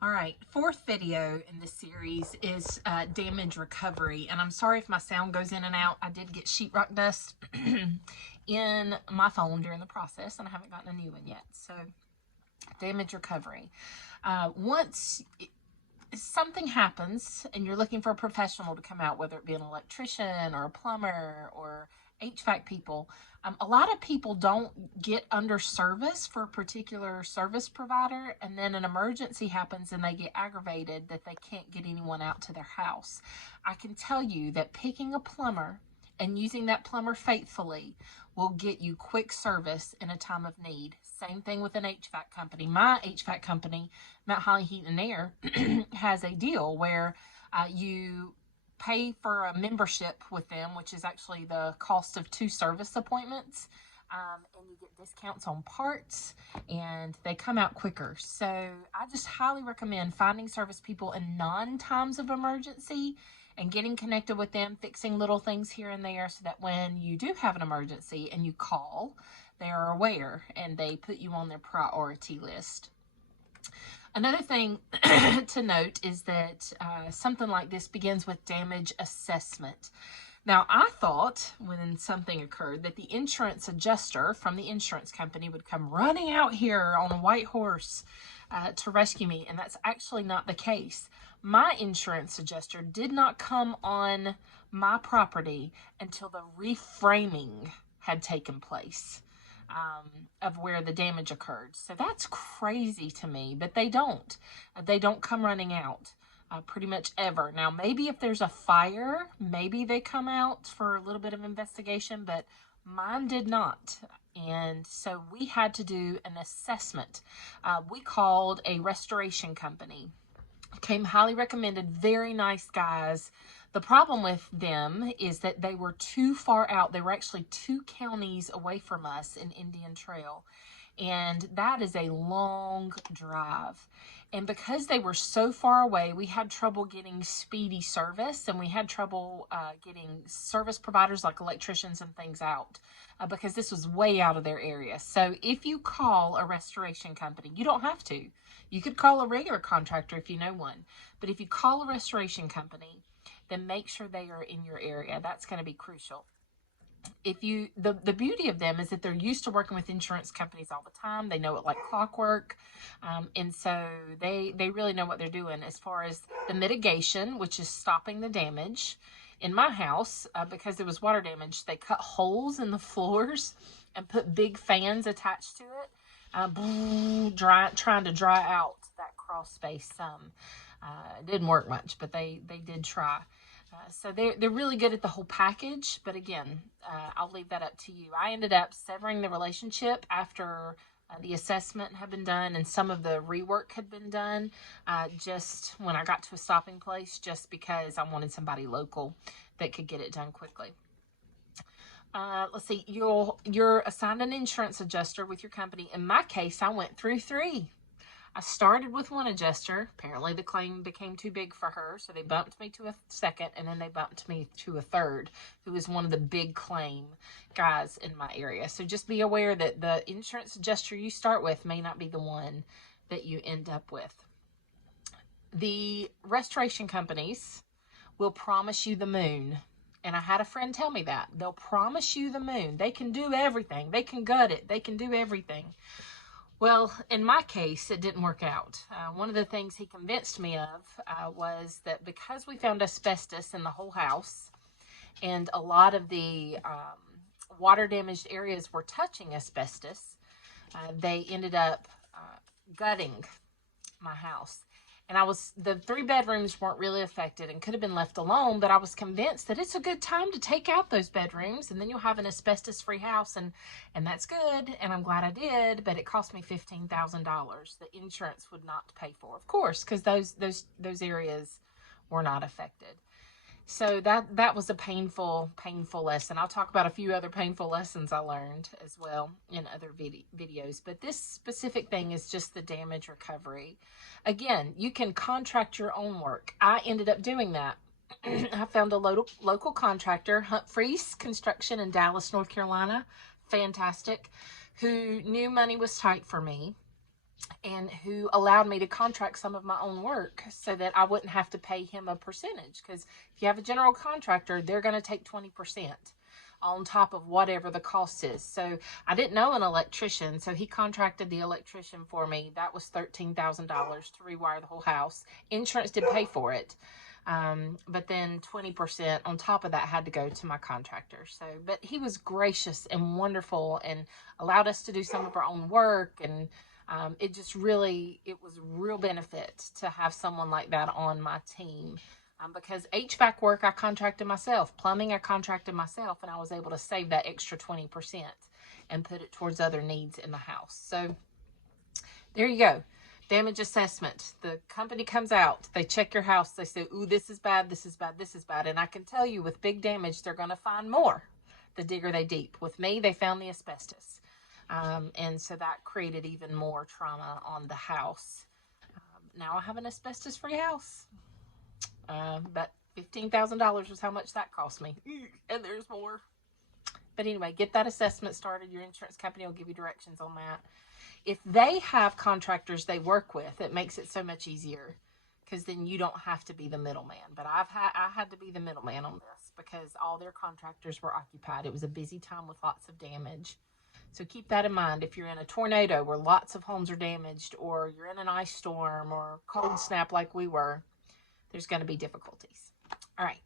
All right, fourth video in this series is damage recovery. And I'm sorry if my sound goes in and out. I did get sheetrock dust in my phone during the process, and I haven't gotten a new one yet. So, damage recovery. Once something happens and you're looking for a professional to come out, whether it be an electrician or a plumber or HVAC people, a lot of people don't get under service for a particular service provider, and then an emergency happens and they get aggravated that they can't get anyone out to their house. I can tell you that picking a plumber and using that plumber faithfully will get you quick service in a time of need. Same thing with an HVAC company. My HVAC company, Mount Holly Heat and Air, has a deal where you pay for a membership with them, which is actually the cost of 2 service appointments. And you get discounts on parts, and they come out quicker. So I just highly recommend finding service people in non-times of emergency and getting connected with them, fixing little things here and there so that when you do have an emergency and you call, they are aware and they put you on their priority list. Another thing to note is that something like this begins with damage assessment. Now, I thought when something occurred that the insurance adjuster from the insurance company would come running out here on a white horse to rescue me, and that's actually not the case. My insurance adjuster did not come on my property until the reframing had taken place of where the damage occurred. So that's crazy to me, but they don't. They don't come running out pretty much ever. Now, maybe if there's a fire, maybe they come out for a little bit of investigation, but mine did not. And so we had to do an assessment. We called a restoration company. Came highly recommended, very nice guys. The problem with them is that they were too far out. They were actually 2 counties away from us in Indian Trail. And that is a long drive. And because they were so far away, we had trouble getting speedy service, and we had trouble getting service providers like electricians and things out because this was way out of their area. So if you call a restoration company, you don't have to. You could call a regular contractor if you know one. But if you call a restoration company, then make sure they are in your area. That's going to be crucial. If you the beauty of them is that they're used to working with insurance companies all the time. They know it like clockwork, and so they really know what they're doing as far as the mitigation, which is stopping the damage. In my house, because there was water damage, they cut holes in the floors and put big fans attached to it, trying to dry out that crawl space some. It didn't work much, but they did try. So they're really good at the whole package, but again, I'll leave that up to you. I ended up severing the relationship after the assessment had been done and some of the rework had been done, just when I got to a stopping place, just because I wanted somebody local that could get it done quickly. Let's see, you're assigned an insurance adjuster with your company. In my case, I went through 3. I started with one adjuster. Apparently the claim became too big for her, so they bumped me to a second, and then they bumped me to a third, who is one of the big claim guys in my area. So just be aware that the insurance adjuster you start with may not be the one that you end up with. The restoration companies will promise you the moon. And I had a friend tell me that. They'll promise you the moon. They can do everything. They can gut it. They can do everything. Well, in my case, it didn't work out. One of the things he convinced me of was that because we found asbestos in the whole house, and a lot of the water damaged areas were touching asbestos, they ended up gutting my house. And the 3 bedrooms weren't really affected and could have been left alone, but I was convinced that it's a good time to take out those bedrooms, and then you'll have an asbestos-free house, and that's good, and I'm glad I did, but it cost me $15,000 that insurance would not pay for, of course, because those areas were not affected. So that was a painful lesson. I'll talk about a few other painful lessons I learned as well in other videos. But this specific thing is just the damage recovery. Again, you can contract your own work. I ended up doing that. I found a local contractor, Humphreys Construction in Dallas, North Carolina. Fantastic. Who knew money was tight for me. and who allowed me to contract some of my own work so that I wouldn't have to pay him a percentage. Because if you have a general contractor, they're going to take 20% on top of whatever the cost is. So I didn't know an electrician, so he contracted the electrician for me. That was $13,000 to rewire the whole house. Insurance did pay for it. But then 20% on top of that had to go to my contractor. So, but he was gracious and wonderful and allowed us to do some of our own work. And it just really, it was real benefit to have someone like that on my team. Because HVAC work I contracted myself, plumbing I contracted myself, and I was able to save that extra 20% and put it towards other needs in the house. So there you go. Damage assessment. The company comes out, they check your house, they say, ooh, this is bad, this is bad, this is bad. And I can tell you with big damage, they're going to find more the digger they deep. With me, they found the asbestos. And so that created even more trauma on the house. Now I have an asbestos-free house. But $15,000 was how much that cost me. And there's more. But anyway, get that assessment started. Your insurance company will give you directions on that. If they have contractors they work with, it makes it so much easier because then you don't have to be the middleman. But I had to be the middleman on this because all their contractors were occupied. It was a busy time with lots of damage. So keep that in mind. If you're in a tornado where lots of homes are damaged, or you're in an ice storm or cold snap like we were, there's going to be difficulties. All right.